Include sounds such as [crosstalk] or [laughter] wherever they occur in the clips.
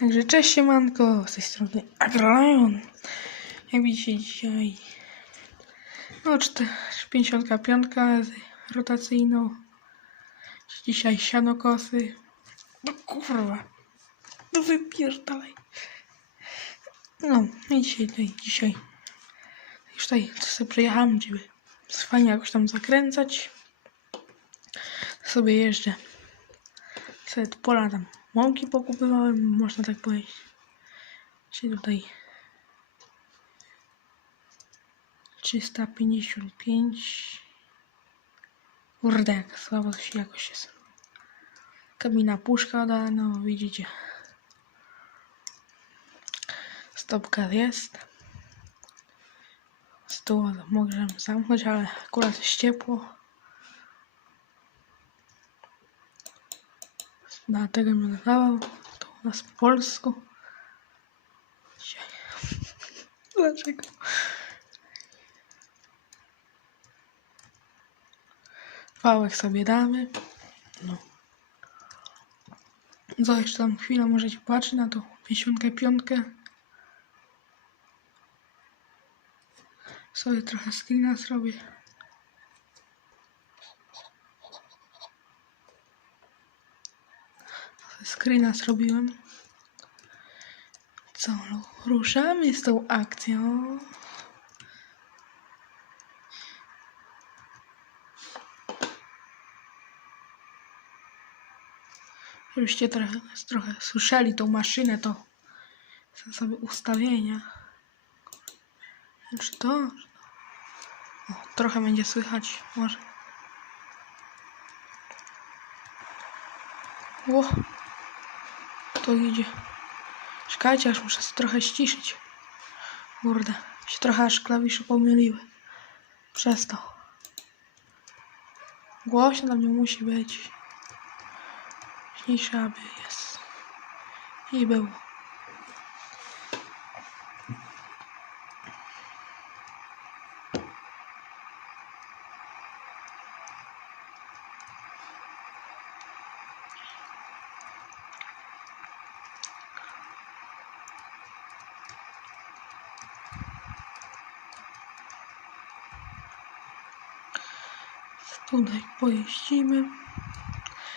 Także cześć siemanko, z tej strony AgroLion. Jak widzicie dzisiaj no 4 55 z rotacyjną. Dzisiaj sianokosy. No kurwa. No wypierdalaj. No i dzisiaj tutaj, dzisiaj już tutaj to sobie przejechałem, żeby fajnie jakoś tam zakręcać. Sobie jeżdżę. Sobie pola tam mąki pokupywałem, można tak powiedzieć. Czyli tutaj 355 Kurde, jak słabo się jakoś jest. Kabina puszka dana, no widzicie. Stopka jest. Stół mogę zamknąć, ale akurat jest ciepło. Dlatego mi nadawał. To u nas po polsku. Dzisiaj. [laughs] Dlaczego? Wałek sobie damy. No. Co jeszcze tam chwilę możecie patrzeć na tą pięćdziesiątkę piątkę. Sobie trochę screena zrobię. Screena zrobiłem. Co, no, ruszamy z tą akcją. Żebyście trochę, trochę słyszeli tą maszynę, to są sobie ustawienia. Czy to? O, trochę będzie słychać, może. Ło, to idzie. Czekajcie, aż muszę się trochę ściszyć. Kurde, się trochę aż klawisze pomyliły. Przez to. Głośno tam nie musi być. Mniejsza aby jest. I było. Tutaj pojeździmy.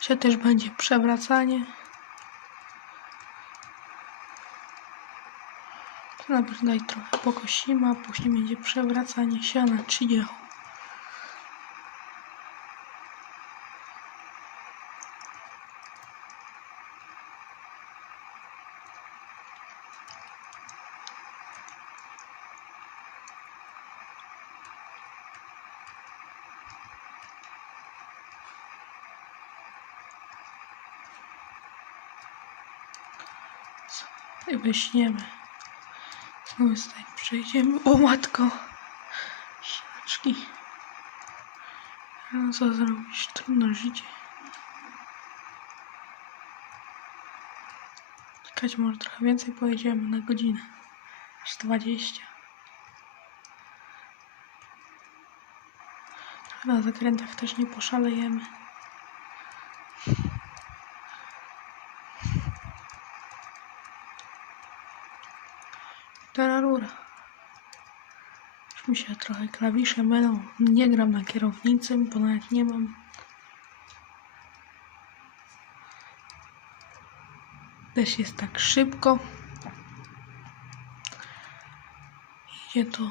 Się też będzie przewracanie. Najpierw daj trochę pokosimy, a później będzie przewracanie siana 30. I wyśniemy. Znowu tutaj przejdziemy. O matko! Siaczki. No co zrobić? Trudno życie. Czekać może trochę więcej pojedziemy na godzinę. Aż 20. Trochę na zakrętach też nie poszalejemy. Tararura. Już mi się trochę klawisze mylą. Nie gram na kierownicy, bo nawet nie mam. Też jest tak szybko. Idzie to.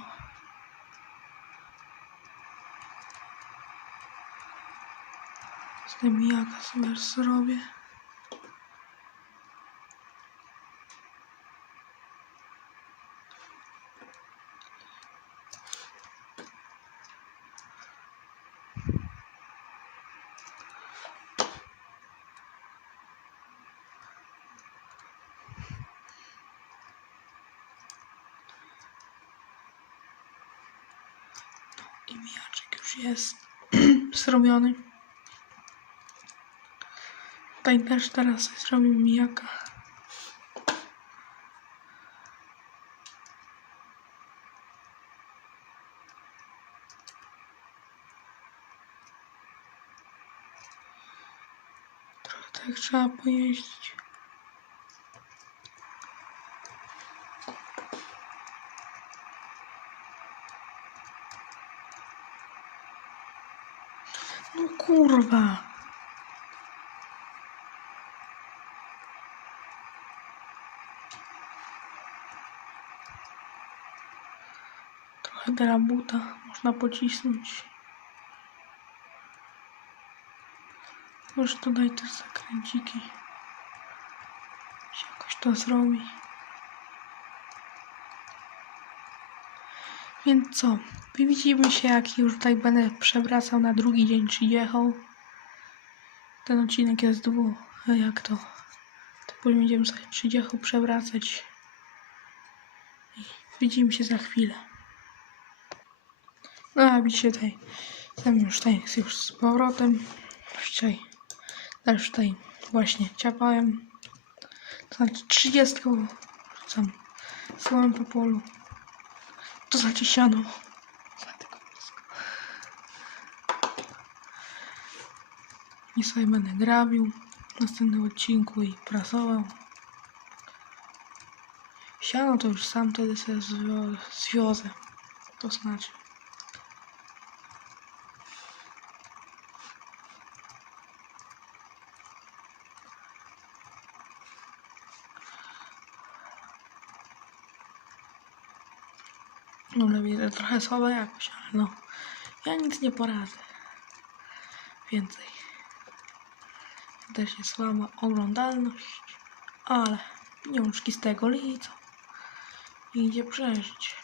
Z tym jaka sobie zrobię. I mijaczek już jest [clears throat] zrobiony. Tutaj też teraz zrobię mijaka. Trochę tak trzeba pojeździć. No kurwa. Trochę derabuta można pocisnąć. Może tutaj te zakręciki. Się jakoś to zrobi. Więc co? Widzimy się, jak już tutaj będę przewracał na drugi dzień, czy jechał. Ten odcinek jest dwu. Jak to? To później będziemy sobie czy przewracać. I widzimy się za chwilę. No a widzicie tutaj. Jestem już tutaj już z powrotem. Dzisiaj też tutaj właśnie ciapałem. To znaczy 30 rzucam słołem po polu. To znaczy siano. I sobie będę grabił w następnym odcinku i prasował. Siano to już sam wtedy sobie zwio- zwiozę. To znaczy. No że trochę słaba jakość, ale no. Ja nic nie poradzę. Więcej. Też jest słaba oglądalność, ale pieniążki z tego licą. Idzie przeżyć.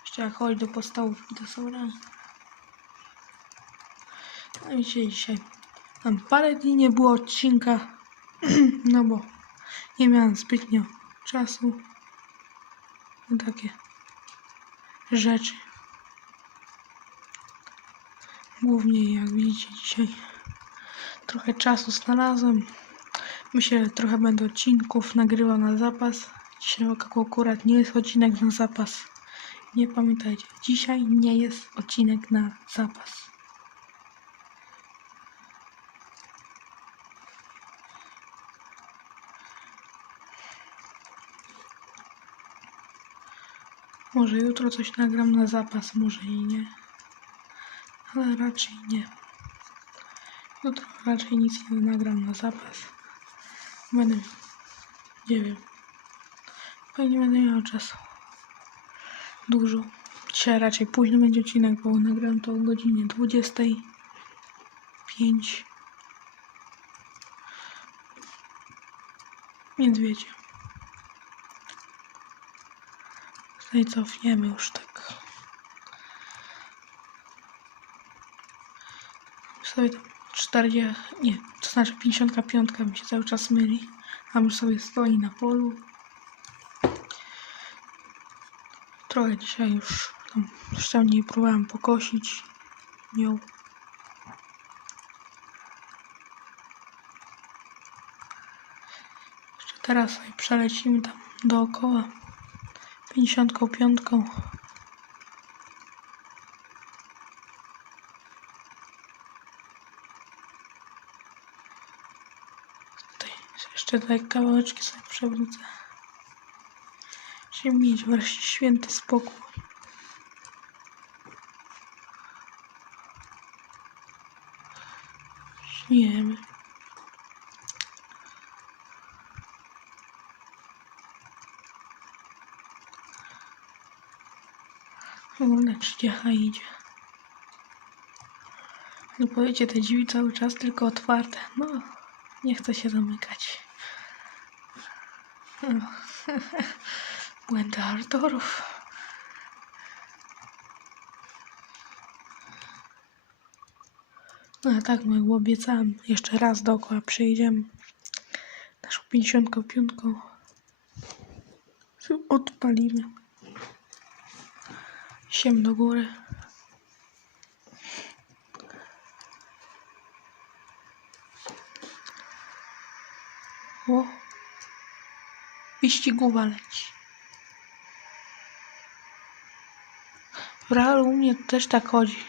Jeszcze jak chodzi do podstawówki, to są. No i się dzisiaj. Tam parę dni nie było odcinka, [clears throat] no bo nie miałem zbytnio czasu takie rzeczy. Głównie jak widzicie dzisiaj trochę czasu znalazłem. Myślę, że trochę będę odcinków nagrywał na zapas. Dzisiaj akurat nie jest odcinek na zapas. Nie pamiętajcie, dzisiaj nie jest odcinek na zapas. Może jutro coś nagram na zapas, może i nie. Ale raczej nie. Jutro raczej nic nie nagram na zapas. Będę, nie wiem. Pewnie będę miał czasu. Dużo. Dzisiaj raczej późno będzie odcinek, bo nagram to o godzinie 25. Więc wiecie. Tutaj cofniemy już tak. Sobie tam 40, nie, to znaczy 55 mi się cały czas myli. A już sobie stoi na polu. Trochę dzisiaj już tam szczelnie próbowałem pokosić nią. Jeszcze teraz sobie przelecimy tam dookoła. 55. Tutaj jeszcze tutaj kawałeczki sobie przewrócę. Żeby mieć wreszcie święty spokój. Śniemy. Wolna trzydziecha idzie. No powiecie, te drzwi cały czas tylko otwarte. No, nie chcę się zamykać. No. [laughs] Błędy autorów. No a tak, jak obiecałem, jeszcze raz dookoła przyjdziemy. Naszą 55. Odpalimy. Siem do góry. O. Wyścigówa leci. W realu u mnie też tak chodzi.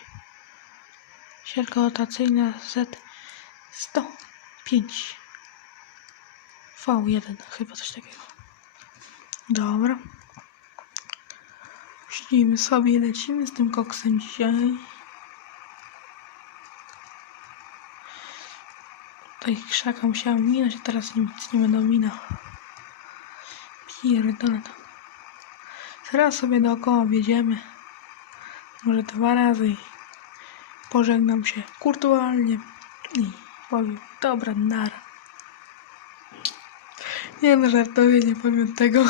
Siarka rotacyjna Z 105 V1 chyba coś takiego. Dobra. Śnijmy sobie, lecimy z tym koksem dzisiaj. Tutaj krzaka musiałem minąć, a teraz nic nie będę minął. Pierdolę to. Teraz sobie dookoła wiedziemy. Może dwa razy i pożegnam się kurtualnie i powiem dobra nara. Nie no, żartuję, nie powiem tego.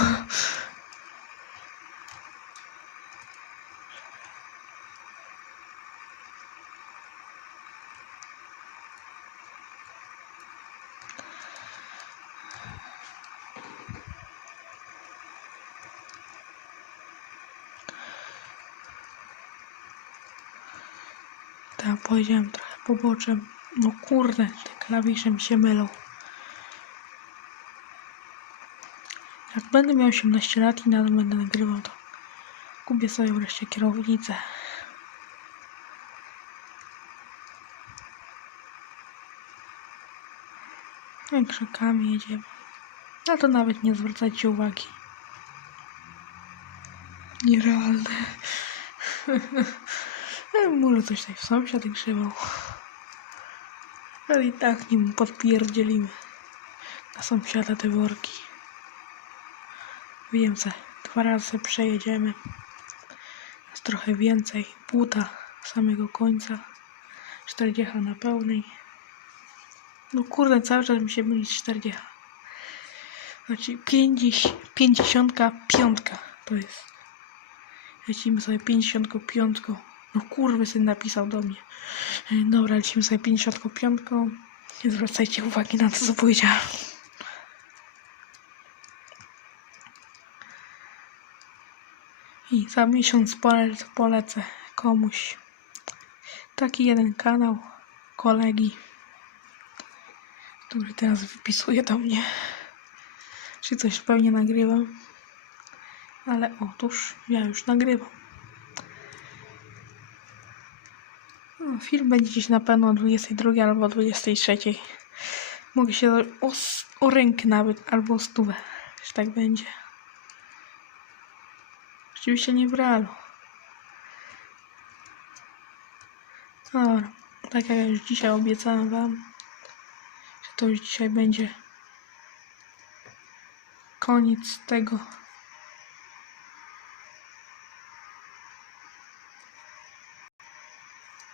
Tak, powiedziałem trochę poboczem. No kurde, te klawisze mi się mylą. Jak będę miał 18 lat i nadal będę nagrywał, to kupię sobie wreszcie kierownicę. Jak krzakami jedziemy. Na to nawet nie zwracajcie uwagi. Nierealne. [laughs] Może coś tak sąsiad grzebał. Ale i tak nim podpierdzielimy. Na sąsiada te worki. Wiem co, dwa razy przejedziemy. Jest trochę więcej. Buta samego końca. 40 na pełnej. No kurde, cały czas mi się myli 40. Znaczy 50, 55 to jest. Lecimy sobie 55. No kurwy syn napisał do mnie. E, Dobra, lecimy sobie 55. Nie zwracajcie uwagi na to, co powiedziałem. I za miesiąc polecę, komuś. Taki jeden kanał kolegi, który teraz wypisuje do mnie. Czy coś pewnie nagrywam. Ale otóż ja już nagrywam. No, film będzie gdzieś na pewno o 22 albo o 23. Mogę się o, o rękę nawet, albo o stówę, że tak będzie. Oczywiście nie realu. Dobra, tak jak już dzisiaj obiecałem wam, że to już dzisiaj będzie koniec tego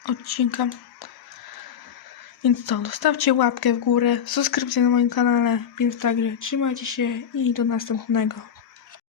odcinka. Więc co, zostawcie łapkę w górę, subskrypcję na moim kanale, więc także trzymajcie się i do następnego.